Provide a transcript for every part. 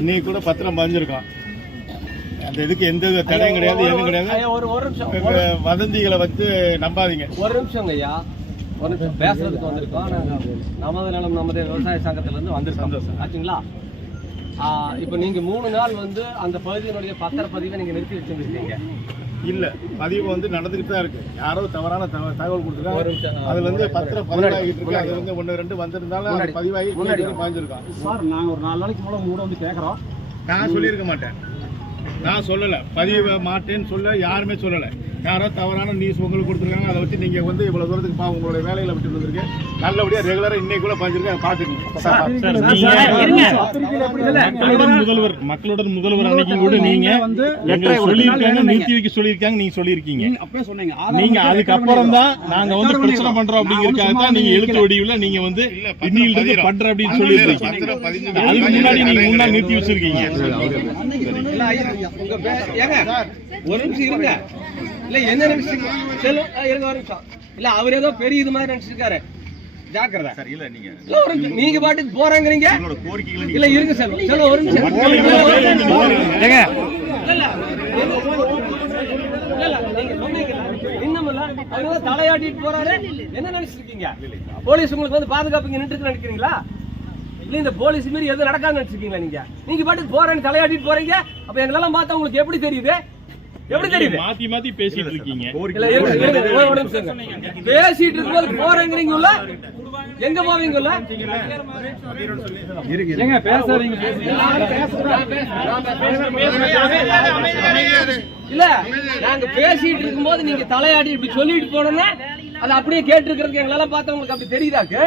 இன்னைக்கு கூட பத்திரம் பதிஞ்சிருக்கோம் அந்த இதுக்கு எந்த தடையும் கிடையாது எதுவும் கிடையாது. ஒரு ஒரு நிமிஷம் வதந்திகளை வச்சு நம்பாதீங்க. ஒரு நிமிஷம் ஐயா ஒரு நிமிஷம். பேசுறதுக்கு வந்திருக்கோம். நமது நலம் நமது விவசாய சங்கத்துல இருந்து வந்திருக்கோம். ஆச்சுங்களா? இப்போ நீங்க மூணு நாள் வந்து அந்த பகுதியினுடைய பத்திரப்பதிவை நீங்க நிறுத்தி வச்சிருக்கீங்க இல்ல பதிவு வந்து நடந்துகிட்டு தான் இருக்கு. யாரோ தவறான தகவல் கொடுத்துருக்காங்க. நிமிஷம் அதுல வந்து பத்திரம் பதிவாகிட்டு இருக்கு. அது வந்து ஒன்று ரெண்டு வந்திருந்தாலும். அது பதிவாகி முன்னாடி. பாய்ஞ்சிருக்கான் சார் நாங்க ஒரு நாலு நாளைக்கு மேல உங்க கூட வந்து கேக்குறோம் நான் சொல்லியிருக்க மாட்டேன். நான் சொல்லலை. பதிவு மாட்டேன்னு சொல்ல யாருமே சொல்லலை. யாரோ தவறான நியூஸ் உங்களுக்கு கொடுத்துருக்காங்க அதை வச்சு நீங்கள் வந்து இவ்வளோ தூரத்துக்கு பா உங்களுடைய வேலைகளை விட்டு வந்திருக்கு. நல்லபடியாக ரெகுலராக இன்னைக்கு கூட பாஞ்சிருக்கேன் மக்களுடன் முதல்வர் மக்களுடன் முதல்வர் அன்னைக்கு கூட நீங்க வந்து சொல்லியிருக்காங்க நிறுத்தி வைக்க சொல்லியிருக்காங்க நீங்க சொல்லியிருக்கீங்க. அப்பவே சொன்னீங்க. நீங்க அதுக்கப்புறம் தான் நாங்க வந்து பிரச்சனை பண்றோம் அப்படிங்கறதுக்காக தான் நீங்க எழுத்து வடிவுல நீங்க வந்து இன்னில இருந்து பண்ற அப்படின்னு சொல்லியிருக்கீங்க அதுக்கு முன்னாடி நீங்க முன்னாடி நிறுத்தி வச்சிருக்கீங்க. ஒரு நிமிஷம் இருங்க. இல்ல என்ன நினைச்சிருக்கீங்க செல்வம் ஆ, இருங்க ஒரு நிமிஷம். இல்ல அவர் ஏதோ பெரிய இது மாதிரி நினைச்சிருக்காரு ஜாக்கிரதை. இல்ல நீங்க. இல்ல ஒரு நிமிஷம். நீங்க பாட்டுக்கு போறாங்கறீங்க? உங்களோட கோரிக்கைகளை இல்ல இருங்க செல்வம் செல்வம் ஒரு நிமிஷம். ஏங்க. இல்ல, இல்ல. இல்ல, இல்ல, நீங்க சொன்னீங்கல்ல, இன்னுமில்ல, அவர் தலையாட்டிட்டு போறாரு. என்ன நினைச்சிருக்கீங்க? போலீஸ் உங்களுக்கு வந்து பாதுகாப்பு இங்க நின்று நினைக்கிறீங்களா? இல்ல இந்த போலீஸ் மீறி எதுவும் நடக்காதுன்னு நினைச்சிருக்கீங்களா நீங்க? நீங்க பாட்டுக்கு போறேன்னு தலையாட்டிட்டு போறீங்க. அப்ப எங்களெல்லாம் பார்த்தா உங்களுக்கு எப்படி தெரியுது? எப்படி தெரியுது? மாத்தி மாத்தி பேசிட்டு இருக்கீங்க. பேசிட்டு இருக்கும்போது போறேங்கிறீங்க உள்ள எங்க போவீங்க உள்ள ஏங்க பேசாதீங்க இல்ல நாங்க பேசிட்டு இருக்கும்போது நீங்க தலையாடி இப்படி சொல்லிட்டு போனோம்னா அதை அப்படியே கேட்டு இருக்கிறதுக்கு எங்களால பார்த்தா உங்களுக்கு அப்படி தெரியுதாக்கு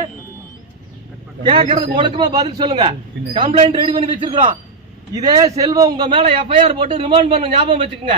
கேக்குறதுக்கு ஒழுக்கமா பதில் சொல்லுங்க. கம்ப்ளைண்ட் ரெடி பண்ணி வச்சிருக்கிறோம். இதே செல்வம் உங்க மேல எஃப்ஐஆர் போட்டு ரிமாண்ட் பண்ண ஞாபகம் வச்சுக்கோங்க.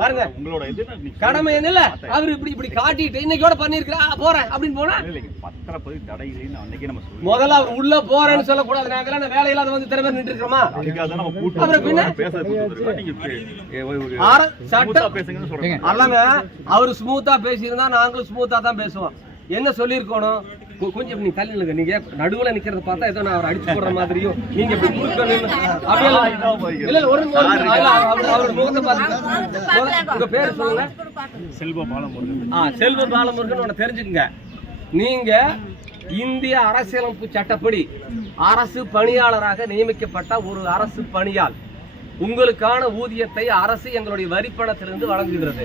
பாருங்க. உங்களோட கடமை என்ன இல்ல அவர் இப்படி இப்படி காட்டிட்டு இன்னைக்கோட பண்ணிருக்கா போறேன் அப்படின்னு போனா பத்திரப்பதிவு தடைகளை அன்னைக்கே நம்ம சொல்லி முதல்ல அவர் உள்ள போறேன்னு சொல்லக்கூடாது. நாங்க எல்லாம் வேலை இல்லாத வந்து திறமை நின்று இருக்கிறோமா அப்புறம் பின்ன? அவர் ஸ்மூத்தா பேசியிருந்தா நாங்களும் ஸ்மூத்தா தான் பேசுவோம். என்ன சொல்லியிருக்கணும்? கொஞ்சம் நீ தள்ளி நில்லுங்க. நீங்க நடுவுல நிக்கிறத பார்த்தா ஏதோ நான் அவர் அடிச்சு போடுற மாதிரியும் நீங்க இல்ல இல்ல ஒரு ஒரு இல்ல, அவர் அவர் முகத்தை பார்த்து உங்க பேர் சொல்லுங்க. செல்வ பாலமுருகன். ஆ செல்வ பாலமுருகன் உன்னை தெரிஞ்சுக்கங்க. நீங்க இந்திய அரசியலமைப்பு சட்டப்படி அரசு பணியாளராக நியமிக்கப்பட்ட ஒரு அரசு பணியாள். உங்களுக்கான ஊதியத்தை அரசு எங்களுடைய வரிப்பணத்திலிருந்து வழங்குகிறது.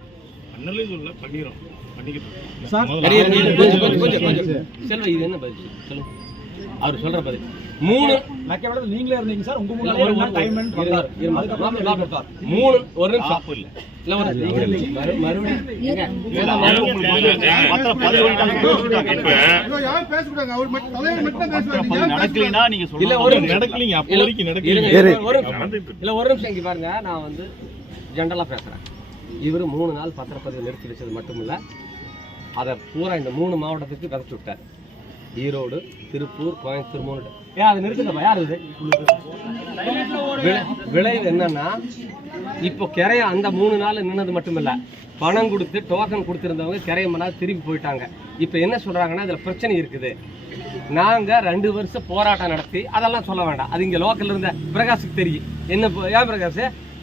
அண்ணலே சொல்ல பண்ணிரும். பண்ணிக்கிட்டு இது என்ன பதில்? சொல்லுங்க. அவர் சொல்ற பதில். மூணு நீங்களே இருந்தீங்க சார். உங்க உட்கார். மூணு ஒரு நிமிஷம். இல்ல. இல்ல ஒரு நடக்கலைன்னா நீங்க இல்ல ஒரு நடக்கலீங்க. அப்ப இல்ல, வரைக்கும் இருங்க, நடக்கலீங்க இருங்க, ஒரு நிமிஷம். இல்ல ஒரு நிமிஷம் இங்க பாருங்க. நான் வந்து ஜென்ரலா பேசுறேன். இவர் மூணு நாள் பத்திரப்பதிவு நிறுத்தி வச்சது மட்டும் அதை பூரா இந்த மூணு மாவட்டத்துக்கு விதைச்சு விட்டார். ஈரோடு திருப்பூர் கோயம்புத்தூர் மூணு ஏன் அதை நிறுத்துங்கப்பா யார் இது? விளை- விளைவு என்னன்னா இப்போ கிரைய அந்த மூணு நாள் நின்னது மட்டுமில்ல. பணம் கொடுத்து டோக்கன் கொடுத்துருந்தவங்க கிரைய மணி திரும்பி போயிட்டாங்க. இப்போ என்ன சொல்கிறாங்கன்னா இதில் பிரச்சனை இருக்குது. நாங்கள் ரெண்டு வருஷம் போராட்டம் நடத்தி அதெல்லாம் சொல்ல வேண்டாம். அது இங்கே லோக்கல் இருந்த பிரகாஷுக்கு தெரியும். என்ன ஏன் பிரகாஷ்?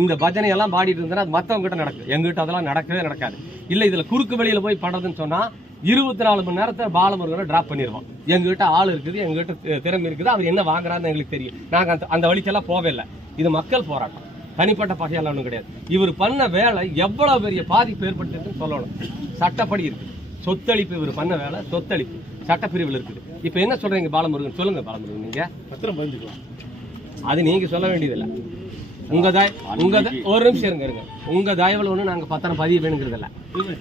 இந்த பஜனை எல்லாம் பாடிட்டு இருந்தா அது மத்தவங்க கிட்ட நடக்கும் எங்கிட்ட அதெல்லாம் நடக்கவே நடக்காது. இல்ல இதுல குறுக்கு வெளியில போய் பண்றதுன்னு சொன்னா இருபத்தி நாலு மணி நேரத்தை பாலமுருகனை டிராப் பண்ணிடுவோம் எங்ககிட்ட ஆள் இருக்குது எங்ககிட்ட திறமை இருக்குது அவர் என்ன வாங்குறாருன்னு எங்களுக்கு தெரியும். நாங்க அந்த அந்த வழிக்கெல்லாம் போவே இல்லை. இது மக்கள் போராட்டம். தனிப்பட்ட பகையெல்லாம் ஒன்றும் கிடையாது. இவர் பண்ண வேலை எவ்வளவு பெரிய பாதிப்பு ஏற்படுத்திருக்குன்னு சொல்லணும். சட்டப்படி இருக்குது சொத்தளிப்பு இவர் பண்ண வேலை சொத்தளிப்பு. சட்டப்பிரிவில் இருக்குது. இப்போ என்ன சொல்றீங்க பாலமுருகன்? சொல்லுங்க பாலமுருகன் நீங்க. பத்திரம் பதிஞ்சுக்கலாம். அது நீங்க சொல்ல வேண்டியதில்லை. உங்க தாய் உங்க ஒரு நிமிஷம் இருங்க இருங்க. உங்க தயவுல ஒண்ணு நாங்க பத்திரம் பதிவு வேணுங்கிறதில்ல.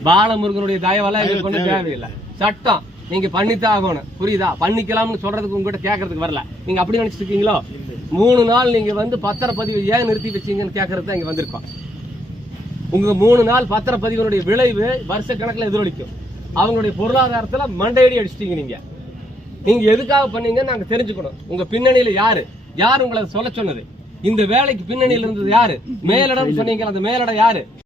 பாலமுருகனுடைய தயவெல்லாம் எங்களுக்கு ஒன்றும் தேவையில்லை. சட்டம் நீங்க பண்ணித்தான் ஆகணும். புரியுதா? பண்ணிக்கலாம்னு சொல்றதுக்கு உங்ககிட்ட கேட்கறதுக்கு வரல. நீங்க அப்படி நினைச்சிட்டு இருக்கீங்களோ? மூணு நாள் நீங்க வந்து பத்திரப்பதிவு ஏன் நிறுத்தி வச்சீங்கன்னு கேட்கறது தான் இங்க வந்திருக்கோம். உங்க மூணு நாள் பத்திரப்பதிவினுடைய விளைவு வருஷ கணக்குல எதிரொலிக்கும். அவங்களுடைய பொருளாதாரத்துல மண்டையடி அடிச்சிட்டீங்க நீங்க. நீங்க எதுக்காக பண்ணீங்கன்னு நாங்க தெரிஞ்சுக்கணும். உங்க பின்னணியில யாரு? யார் உங்களை சொல்ல சொன்னது? இந்த வேலைக்கு பின்னணியில் இருந்தது யாரு? மேலிடம் சொன்னீங்க அந்த மேலிடம் யாரு?